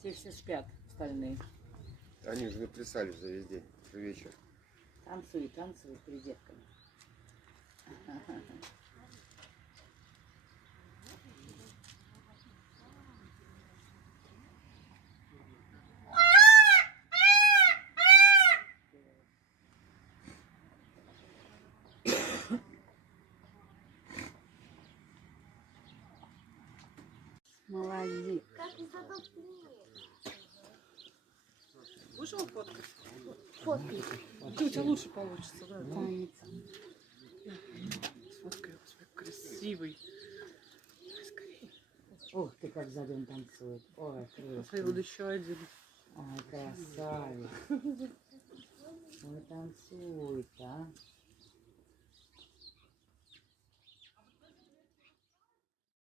Все спят остальные. Они уже наплясали за весь день, за вечер. Танцуют перед девками. Молодец. Будешь его фоткать? Фоткай. Где у тебя лучше получится, да? Танец. Сфоткай его, свой красивый. Ой, скорее. Ух ты, как задом танцует. Ой, Посмотри, вот еще один. Ой, красавец. Ой, танцует, а.